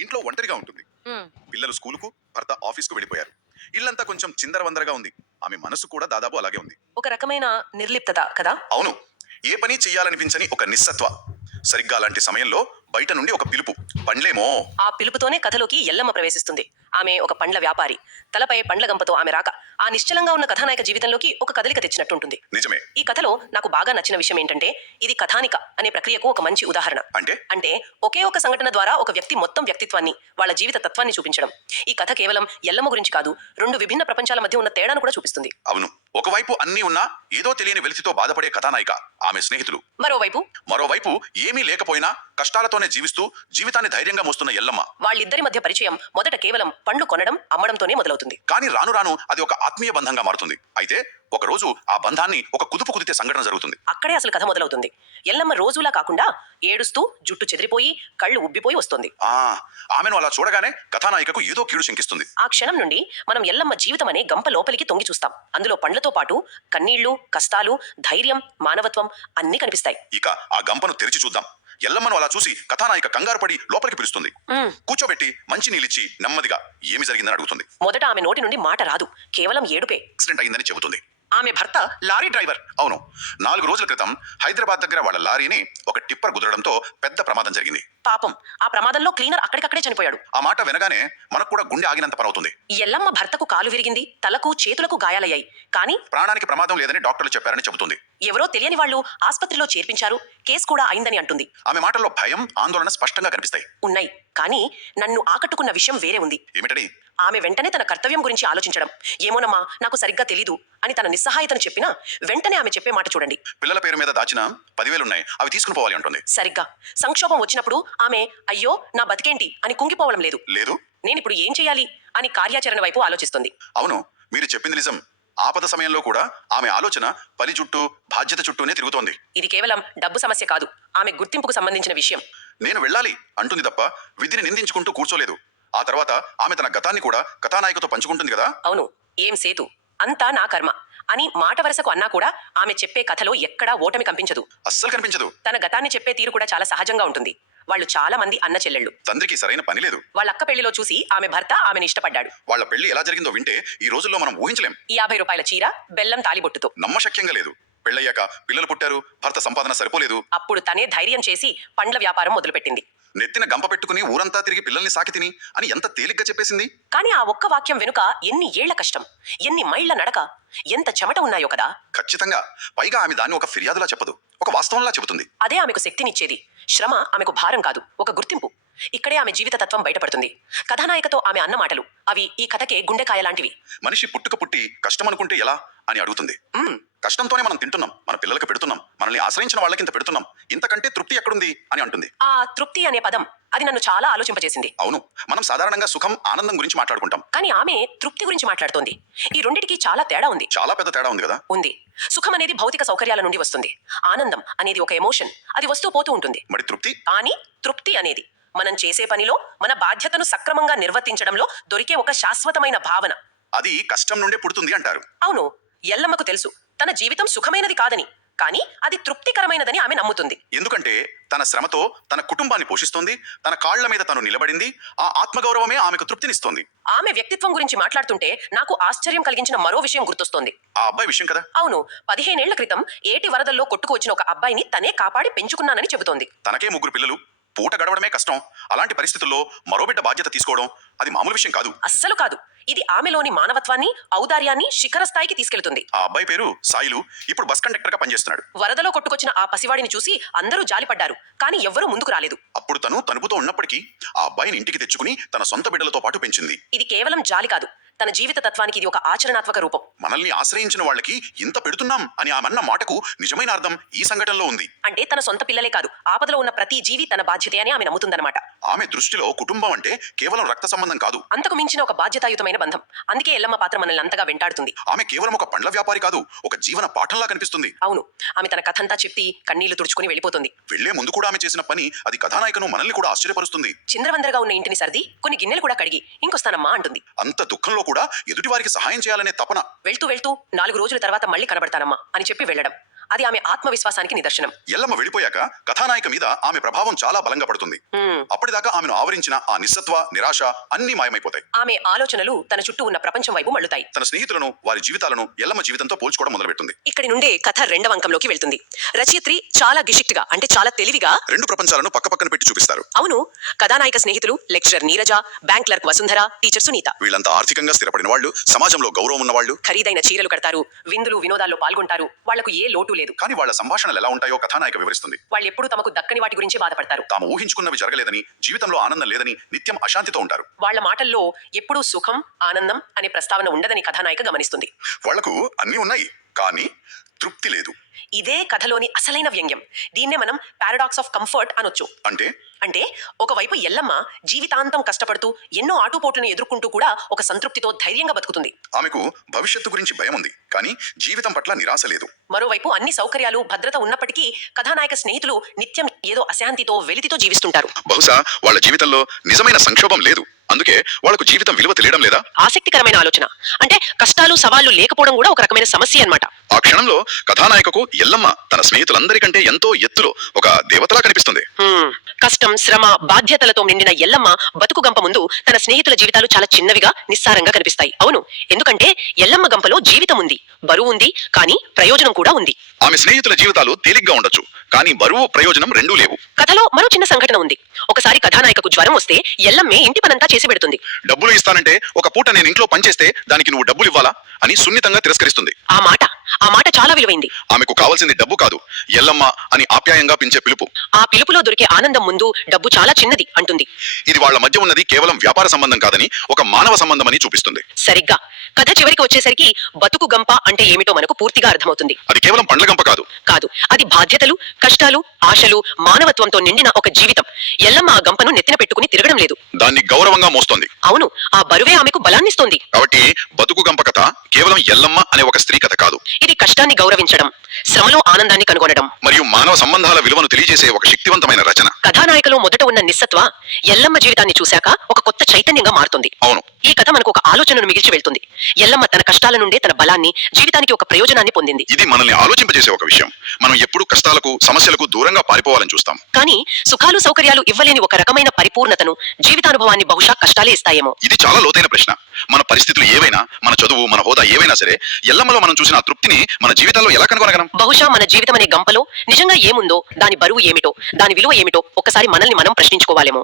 ఇంట్లో ఒంటరిగా ఉంటుంది. పిల్లలు స్కూలుకు భర్త ఆఫీస్కు వెళ్ళిపోయారు. ఇల్లంతా కొంచెం చిందరవందరగా ఉంది. ఆమె మనసు కూడా దాదాపు అలాగే ఉంది. ఒక రకమైన నిర్లిప్తత కదా? అవును. ఏ పని చెయ్యాలనిపించని ఒక నిస్సత్వ. సరిగ్గా అలాంటి సమయంలో బయట నుండి ఒక పిలుపు. పండ్లేమో. ఆ పిలుపుతోనే కథలోకి ఎల్లమ్మ ప్రవేశిస్తుంది. ఆమె ఒక పండ్ల వ్యాపారి. తలపై పండ్ల గంపతో ఆమె రాక ఆ నిశ్చలంగా ఉన్న కథానాయక జీవితంలోకి ఒక కదలిక తెచ్చినట్టుంటుంది. నిజమే. ఈ కథలో నాకు బాగా నచ్చిన విషయం ఏంటంటే ఇది కథానిక అనే ప్రక్రియకు ఒక మంచి ఉదాహరణ. అంటే? అంటే ఒకే ఒక సంఘటన ద్వారా ఒక వ్యక్తి మొత్తం వ్యక్తిత్వాన్ని వాళ్ళ జీవిత తత్వాన్ని చూపించడం. ఈ కథ కేవలం ఎల్లమ్మ గురించి కాదు రెండు విభిన్న ప్రపంచాల మధ్య ఉన్న తేడాను కూడా చూపిస్తుంది. అవును. ఒకవైపు అన్నీ ఉన్నా ఏదో తెలియని వెలితితో బాధపడే కథానాయిక ఆమె స్నేహితులు. మరోవైపు? మరోవైపు ఏమీ లేకపోయినా కష్టాలతోనే జీవిస్తూ జీవితాన్ని ధైర్యంగా మోస్తున్న ఎల్లమ్మ. వాళ్ళిద్దరి మధ్య పరిచయం మొదట కేవలం పండ్లు కొనడం అమ్మడంతోనే మొదలవుతుంది. కానీ రాను రాను అది ఒక ఆత్మీయ బంధంగా మారుతుంది. అయితే ఒక రోజు ఆ బంధాన్ని ఒక కుదుపు కుదితే సంఘటన జరుగుతుంది. అక్కడే అసలు కథ మొదలవుతుంది. ఎల్లమ్మ రోజులా కాకుండా ఏడుస్తూ జుట్టు చెదిరిపోయి కళ్ళు ఉబ్బిపోయి వస్తుంది. ఆ ఆమెను అలా చూడగానే కథానాయికకు ఏదో కీడు శంకిస్తుంది. ఆ క్షణం నుండి మనం ఎల్లమ్మ జీవితం అనే గంప లోపలికి తొంగి చూస్తాం. అందులో పండ్లతో పాటు కన్నీళ్ళు కష్టాలు ధైర్యం మానవత్వం అన్నీ కనిపిస్తాయి. ఇక ఆ గంపను తెరిచి చూద్దాం. ఎల్లమ్మను అలా చూసి కథానాయిక కంగారు పడి లోపలికి పిలుస్తుంది. కూర్చోబెట్టి మంచి నీళ్ళిచ్చి నెమ్మదిగా ఏమి జరిగిందని అడుగుతుంది. మొదట ఆమె నోటి నుండి మాట రాదు. కేవలం ఏడుపే. యాక్సిడెంట్ అయిందని చెబుతుంది. ఆమె భర్త లారీ డ్రైవర్. అవును. నాలుగు రోజుల క్రితం హైదరాబాద్ దగ్గర వాళ్ళ లారీని ఒక టిప్పర్ కుదరడంతో పెద్ద ప్రమాదం జరిగింది. పాపం. ఆ ప్రమాదంలో క్లీనర్ అక్కడికక్కడే చనిపోయాడు. ఆ మాట వినగానే మనకు కూడా గుండె ఆగినంత పనవుతుంది ఎల్లమ్మ భర్తకు కాలు విరిగింది తలకు చేతులకు గాయాలయ్యాయి. కానీ ప్రాణానికి ప్రమాదం లేదని డాక్టర్లు చెప్పారని చెబుతుంది. ఎవరో తెలియని వాళ్ళు ఆసుపత్రిలో చేర్పించారు కేసు కూడా అయిందని అంటుంది. ఆమె మాటల్లో భయం ఆందోళన స్పష్టంగా కనిపిస్తాయి. ఉన్నాయి. కానీ నన్ను ఆకట్టుకున్న విషయం వేరే ఉంది. ఏమిటని ఆమె వెంటనే తన కర్తవ్యం గురించి ఆలోచించడం. ఏమోనమ్మా నాకు సరిగ్గా తెలీదు అని తన నిస్సహాయతను చెప్పినా వెంటనే ఆమె చెప్పే మాట చూడండి. పిల్లల పేరు మీద దాచిన పదివేలున్నాయి. అవి తీసుకుని పోవాలి అంటుంది. సరిగ్గా. సంక్షోభం వచ్చినప్పుడు ఆమె అయ్యో నా బతికేంటి? అని కుంగిపోవడం లేదు. లేదు? నేనిప్పుడు ఏం చేయాలి? అని కార్యాచరణ వైపు ఆలోచిస్తుంది. అవును మీరు చెప్పింది నిజం. ఆపద సమయంలో కూడా ఆమె ఆలోచన పని చుట్టూ బాధ్యత చుట్టూనే తిరుగుతోంది. ఇది కేవలం డబ్బు సమస్య కాదు. ఆమె గుర్తింపుకు సంబంధించిన విషయం. నేను వెళ్ళాలి అంటుంది తప్ప విధిని నిందించుకుంటూ కూర్చోలేదు. ఆ తర్వాత ఆమె తన గతాన్ని కూడా కథానాయకతో పంచుకుంటుంది కదా? అవును ఏం సేతు? అంతా నా కర్మ అని మాట వరసకు అన్నా కూడా ఆమె చెప్పే కథలో ఎక్కడా ఓటమి కంపించదు. అస్సలు కనిపించదు. తన గతాన్ని చెప్పే తీరు కూడా చాలా సహజంగా ఉంటుంది. వాళ్ళు చాలా మంది అన్న చెల్లెళ్ళు. తండ్రికి సరైన పని లేదు. వాళ్ళ అక్క పెళ్ళిలో చూసి ఆమె భర్త ఆమెను ఇష్టపడ్డాడు. వాళ్ళ పెళ్ళి ఎలా జరిగిందో వింటే ఈ రోజుల్లో మనం ఊహించలేం. ఈ యాభై రూపాయల చీర బెల్లం తాలిబొట్టుతో. నమ్మశక్యంగా లేదు. పెళ్ళయ్యాక పిల్లలు పుట్టారు భర్త సంపాదన సరిపోలేదు. అప్పుడు తనే ధైర్యం చేసి పండ్ల వ్యాపారం మొదలుపెట్టింది. నెత్తిన గంప పెట్టుకుని ఊరంతా తిరిగి పిల్లల్ని సాకి తిని అని ఎంత తేలిగ్గా చెప్పేసింది? కానీ ఆ ఒక్క వాక్యం వెనుక ఎన్ని ఏళ్ళ కష్టం ఎన్ని మైళ్ళ నడక ఎంత చెమట ఉన్నాయో కదా? ఖచ్చితంగా. పైగా ఆమె దాన్ని ఒక ఫిర్యాదులా చెప్పదు ఒక వాస్తవంలా చెబుతుంది. అదే ఆమెకు శక్తినిచ్చేది. శ్రమ ఆమెకు భారం కాదు ఒక గుర్తింపు. ఇక్కడే ఆమె జీవిత తత్వం బయటపడుతుంది. కథానాయకతో ఆమె అన్న మాటలు అవి ఈ కథకే గుండెకాయ లాంటివి. మనిషి పుట్టుక పుట్టి కష్టం అనుకుంటే ఎలా? అని అడుగుతుంది. కష్టంతోనే మనం తింటున్నాం మన పిల్లలకు పెడుతున్నాం. మనల్ని ఆశ్రయించిన వాళ్ళకి ఇంత పెడుతున్నాం. ఇంతకంటే తృప్తి ఎక్కడుంది? అని అంటుంది. ఆ తృప్తి అనే పదం అది నన్ను చాలా ఆలోచింపజేసింది. అవును. మనం సాధారణంగా సుఖం ఆనందం గురించి మాట్లాడుకుంటాం. కానీ ఆమె తృప్తి గురించి మాట్లాడుతోంది. ఈ రెండిటికి చాలా తేడా ఉంది. చాలా పెద్ద తేడా ఉంది కదా? ఉంది. సుఖం అనేది భౌతిక సౌకర్యాల నుండి వస్తుంది. ఆనందం అనేది ఒక ఎమోషన్. అది వస్తూ పోతూ ఉంటుంది. మరి తృప్తి? కానీ తృప్తి అనేది మనం చేసే పనిలో మన బాధ్యతను సక్రమంగా నిర్వర్తించడంలో దొరికే ఒక శాశ్వతమైన భావన. అది కష్టం నుండే పుడుతుంది అంటారు. అవును. ఎల్లమ్మకు తెలుసు. తన జీవితం సుఖమైనది కాదని. కానీ అది తృప్తికరమైనదని ఆమె నమ్ముతుంది. ఎందుకంటే తన శ్రమతో తన కుటుంబాన్ని పోషిస్తోంది తన కాళ్ళ మీద తను నిలబడింది ఆ ఆత్మగౌరవమే ఆమెకు తృప్తినిస్తోంది. ఆమె వ్యక్తిత్వం గురించి మాట్లాడుతుంటే నాకు ఆశ్చర్యం కలిగించిన మరో విషయం గుర్తొస్తోంది. ఆ అబ్బాయి విషయం కదా? అవును పదిహేనేళ్ళ క్రితం ఏటి వరదల్లో కొట్టుకు వచ్చిన ఒక అబ్బాయిని తనే కాపాడి పెంచుకున్నానని చెబుతోంది. తనకే ముగ్గురు పిల్లలు పూట గడవడమే కష్టం. అలాంటి పరిస్థితుల్లో మరో బిడ్డ బాధ్యత తీసుకోవడం అది మామూలు విషయం కాదు. అస్సలు కాదు. ఇది ఆమెలోని మానవత్వాన్ని ఔదార్యాన్ని శిఖర స్థాయికి తీసుకెళ్తుంది. ఆ అబ్బాయి పేరు సాయిలు. ఇప్పుడు బస్ కండక్టర్గా పనిచేస్తున్నాడు. వరదలో కొట్టుకొచ్చిన ఆ పసివాడిని చూసి అందరూ జాలిపడ్డారు. కానీ ఎవ్వరూ ముందుకు రాలేదు. అప్పుడు తను తనుపుతో ఉన్నప్పటికీ ఆ అబ్బాయిని ఇంటికి తెచ్చుకుని తన సొంత బిడ్డలతో పాటు పెంచింది. ఇది కేవలం జాలి కాదు. తన జీవిత తత్వానికి ఇది ఒక ఆచరణాత్మక రూపం. మనల్ని ఆశ్రయించిన వాళ్ళకి ఇంత పెడుతున్నాం అని ఆమెన్న మాటకు నిజమైన అర్థం ఈ సంఘటనలో ఉంది. అంటే తన సొంత పిల్లలే కాదు ఆపదలో ఉన్న ప్రతి జీవి తన బాధ్యతే అని ఆమె నమ్ముతుందన్నమాట. ఆమె దృష్టిలో కుటుంబం అంటే కేవలం రక్త సంబంధం కాదు. అంతకు మించిన ఒక బాధ్యతాయుతమైన బంధం. అందుకే ఎల్లమ్మ పాత్ర మనల్ని అంతగా వెంటాడుతుంది. ఆమె కేవలం ఒక పండ్ల వ్యాపారి కాదు ఒక జీవన పాఠంలా కనిపిస్తుంది. అవును ఆమె తన కథంతా చెప్పి కన్నీళ్ళు తుడుచుకుని వెళ్ళిపోతుంది. వెళ్ళే ముందు కూడా ఆమె చేసిన పని అది కథానాయకను మనల్ని కూడా ఆశ్చర్యపరుస్తుంది. చింద్రవందరగా ఉన్న ఇంటిని సర్ది కొన్ని గిన్నెలు కూడా కడిగి ఇంకొస్తానమ్మా అంటుంది. అంత దుఃఖంలో కూడా ఎదుటివారికి సహాయం చేయాలనే తపన. వెళ్తూ వెళ్తూ నాలుగు రోజుల తర్వాత మళ్ళీ కనబడతానమ్మా అని చెప్పి వెళ్ళడం. అది ఆమె ఆత్మవిశ్వాసానికి నిదర్శనం. ఎల్లమ్మ వెళ్ళిపోయాక కథానాయిక మీద ఆమె ప్రభావం చాలా బలంగా పడుతుంది. అప్పటిదాకా ఆమెను ఆవరించిన ఆ నిస్సత్వ నిరాశ అన్నీ మాయమైపోతాయి. ఆమె ఆలోచనలు తన చుట్టూ ఉన్న ప్రపంచం వైపు మళ్ళుతాయి. తన స్నేహితులను వారి జీవితాలను ఎల్లమ్మ జీవితంతో పోల్చుకోవడం మొదలుపెట్టింది. ఇక్కడి నుండే కథ రెండవ అంకంలోకి వెళ్తుంది. రచయిత్రి చాలా గిషిక్ట్గా అంటే చాలా తెలివిగా రెండు ప్రపంచాలను పక్కపక్కన పెట్టి చూపిస్తారు. అవును కథానాయక స్నేహితులు lecturer Neeraja bank clerk Vasundhara teacher Sunitha. వీళ్ళంతా ఆర్థికంగా స్థిరపడిన వాళ్ళు సమాజంలో గౌరవం ఉన్న వాళ్ళు ఖరీదైన చీరలు కడతారు విందులు వినోదాల్లో పాల్గొంటారు. వాళ్ళకు ఏ లోటు లేదు. కానీ వాళ్ళ సంభాషణలు ఎలా ఉంటాయో కథానాయిక వివరిస్తుంది. వాళ్ళు ఎప్పుడూ తమకు దక్కని వాటి గురించి బాధపడతారు. తాము ఊహించుకున్నవి జరగలేదని జీవితంలో ఆనందం లేదని నిత్యం అశాంతితో ఉంటారు. వాళ్ళ మాటల్లో ఎప్పుడూ సుఖం ఆనందం అనే ప్రస్తావన ఉండదని కథానాయిక గమనిస్తుంది. వాళ్ళకు అన్నీ ఉన్నాయి. కానీ తృప్తి లేదు. ఇదే కథలోని అసలైన వ్యంగ్యం. దీన్నే మనం పారాడాక్స్ ఆఫ్ కంఫర్ట్ అనొచ్చు. అంటే? అంటే ఒకవైపు ఎల్లమ్మ జీవితాంతం కష్టపడుతూ ఎన్నో ఆటుపోట్లను ఎదుర్కొంటూ కూడా ఒక సంతృప్తితో ధైర్యంగా బతుకుతుంది. ఆమెకు భవిష్యత్తు గురించి భయం ఉంది. కానీ జీవితం పట్ల నిరాశ లేదు. మరోవైపు అన్ని సౌకర్యాలు భద్రత ఉన్నప్పటికీ కథానాయక స్నేహితులు నిత్యం ఏదో అశాంతితో వెలితితో జీవిస్తుంటారు. బహుశా వాళ్ళ జీవితంలో నిజమైన సంక్షోభం లేదు. అందుకే వాళ్ళకు జీవితం విలువ తెలియడం లేదా? ఆసక్తికరమైన ఆలోచన. అంటే కష్టాలు సవాళ్ళు లేకపోవడం కూడా ఒక రకమైన సమస్య అన్నమాట. ఆ క్షణంలో కథానాయకకు ఎల్లమ్మ తన స్నేహితులందరికంటే ఎంతో ఎత్తులో ఒక దేవతలా కనిపిస్తుంది. కష్టం శ్రమ బాధ్యతలతో నిండిన ఎల్లమ్మ బతుకు గంప ముందు తన స్నేహితుల జీవితాలు చాలా చిన్నవిగా నిస్సారంగా కనిపిస్తాయి. అవును ఎందుకంటే ఎల్లమ్మ గంపలో జీవితం ఉంది బరువు ఉంది కానీ ప్రయోజనం కూడా ఉంది. ఆమె స్నేహితుల జీవితాలు తేలిగ్గా ఉండొచ్చు కానీ బరువు ప్రయోజనం రెండూ లేవు. కథలో మరో చిన్న సంఘటన ఉంది. ఒకసారి కథానాయకకు జ్వరం వస్తే ఎల్లమ్మే ఇంటి పనంతా చేసి పెడుతుంది. డబ్బులు ఇస్తానంటే ఒక పూట నేను ఇంట్లో పనిచేస్తే దానికి నువ్వు డబ్బులు ఇవ్వాలా అని సున్నితంగా తిరస్కరిస్తుంది. ఆ మాట ఆ మాట చాలా విలువైంది. ఆమెకు కావాల్సింది డబ్బు కాదు ఎల్లమ్మ అని ఆప్యాయంగా పిలిచే పిలుపు. ఆ పిలుపులో దొరికే ఆనందం ముందు డబ్బు చాలా చిన్నది అంటుంది. ఇది వాళ్ళ మధ్య ఉన్నది కేవలం వ్యాపార సంబంధం కాదని ఒక మానవ సంబంధం అని చూపిస్తుంది. సరిగ్గా. కథ చివరికి వచ్చేసరికి బతుకు గంప అంటే ఏమిటో మనకు పూర్తిగా అర్థమవుతుంది. అది కేవలం పండ్ల గంప కాదు. కాదు. అది బాధ్యతలు కష్టాలు ఆశలు మానవత్వంతో నిండిన ఒక జీవితం. ఎల్లమ్మ ఆ గంపను నెత్తిన పెట్టుకుని తిరగడం లేదు. దాన్ని గౌరవంగా మోస్తోంది. అవును ఆ బరువే ఆమెకు బలాన్నిస్తోంది. కాబట్టి బతుకు గంప కథ కేవలం ఎల్లమ్మ అనే ఒక స్త్రీ కథ కాదు. ఇది కష్టాన్ని గౌరవించడం శ్రమలో ఆనందాన్ని కనుగొనడం. మరియు మానవ సంబంధాల విలువను తెలియజేసే ఒక శక్తివంతమైన రచన. కథానాయకలో మొదట ఉన్న నిస్సత్వ ఎల్లమ్మ జీవితాన్ని చూశాక ఒక కొత్త చైతన్యంగా మారుతుంది. అవును. ఈ కథ మనకు ఆలోచనను మిగిల్చి వెళ్తుంది. ఎల్లమ్మ తన కష్టాల నుండే తన బలాన్ని జీవితానికి ఒక ప్రయోజనాన్ని పొందింది. ఇది మనల్ని ఆలోచింపజేసే ఒక విషయం. మనం ఎప్పుడు కష్టాలకు సమస్యలకు దూరంగా పారిపోవాలని చూస్తాం. కానీ సుఖాలు సౌకర్యాలు ఇవ్వలేని ఒక రకమైన పరిపూర్ణతను జీవితానుభవాన్ని బహుశా కష్టాలే ఇస్తాయేమో. ఇది చాలా లోతైన ప్రశ్న. మన పరిస్థితులు ఏవైనా మన చదువు మన హోదా ఏవైనా సరే ఎల్లమ్మలో మనం చూసిన ఆ తృప్తిని మన జీవితాల్లో ఎలా కనుగొనగలం? బహుశా మన జీవితం అనే గంపలో నిజంగా ఏముందో దాని బరువు ఏమిటో దాని విలువ ఏమిటో ఒక్కసారి మనల్ని మనం ప్రశ్నించుకోవాలేమో.